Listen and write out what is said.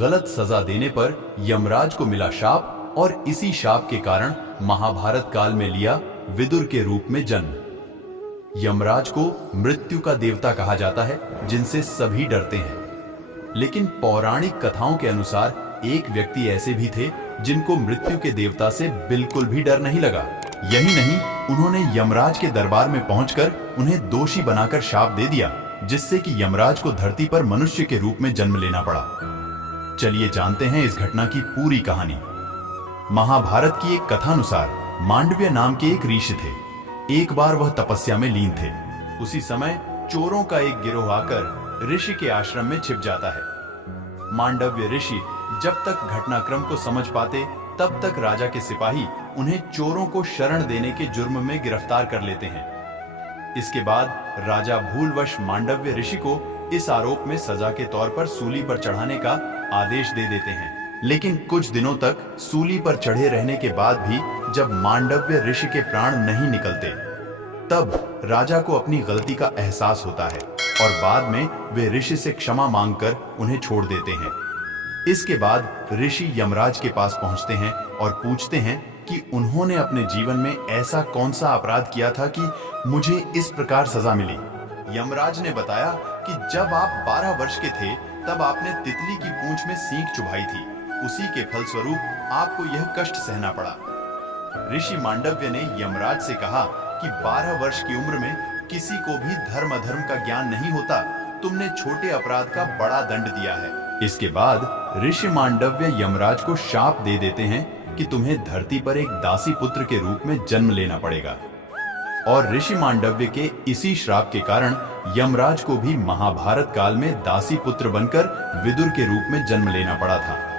गलत सजा देने पर यमराज को मिला शाप और इसी शाप के कारण महाभारत काल में लिया विदुर के रूप में जन्म। यमराज को मृत्यु का देवता कहा जाता है, जिनसे सभी डरते हैं। लेकिन पौराणिक कथाओं के अनुसार एक व्यक्ति ऐसे भी थे जिनको मृत्यु के देवता से बिल्कुल भी डर नहीं लगा। यही नहीं, उन्होंने यमराज के दरबार में पहुंचकर उन्हें दोषी बनाकर शाप दे दिया, जिससे कि यमराज को धरती पर मनुष्य के रूप में जन्म लेना पड़ा। चलिए जानते हैं इस घटना की पूरी कहानी। महाभारत की एक कथानुसार मांडव्य नाम के एक ऋषि थे। एक बार वह तपस्या में लीन थे। उसी समय चोरों का एक गिरोह आकर ऋषि के आश्रम में छिप जाता है। मांडव्य ऋषि जब तक घटनाक्रम को समझ पाते, तब तक राजा के सिपाही उन्हें चोरों को शरण देने के जुर्म में गिरफ्तार कर लेते हैं। इसके बाद राजा भूलवश मांडव्य ऋषि को इस आरोप में सजा के तौर पर सूली पर चढ़ाने का आदेश दे देते हैं। लेकिन कुछ दिनों तक सूली पर चढ़े रहने के बाद भी जब मांडव्य ऋषि के प्राण नहीं निकलते, तब राजा को अपनी गलती का एहसास होता है और बाद में वे ऋषि से क्षमा मांगकर उन्हें छोड़ देते हैं। इसके बाद ऋषि यमराज के पास पहुंचते हैं और पूछते हैं कि उन्होंने अपने जीवन में ऐसा कौन सा अपराध किया था कि मुझे इस प्रकार सजा मिली। यमराज ने बताया कि जब आप 12 वर्ष के थे, तब आपने तितली की पूंछ में सींग चुभाई थी। उसी के फलस्वरूप आपको यह कष्ट सहना पड़ा। ऋषि मांडव्य ने यमराज से कहा कि 12 वर्ष की उम्र में किसी को भी धर्म अधर्म का ज्ञान नहीं होता। तुमने छोटे अपराध का बड़ा दंड दिया है। इसके बाद ऋषि मांडव्य यमराज को शाप दे देते हैं कि तुम्हें धरती पर एक दासी पुत्र के रूप में जन्म लेना पड़ेगा। और ऋषि मांडव्य के इसी श्राप के कारण यमराज को भी महाभारत काल में दासी पुत्र बनकर विदुर के रूप में जन्म लेना पड़ा था।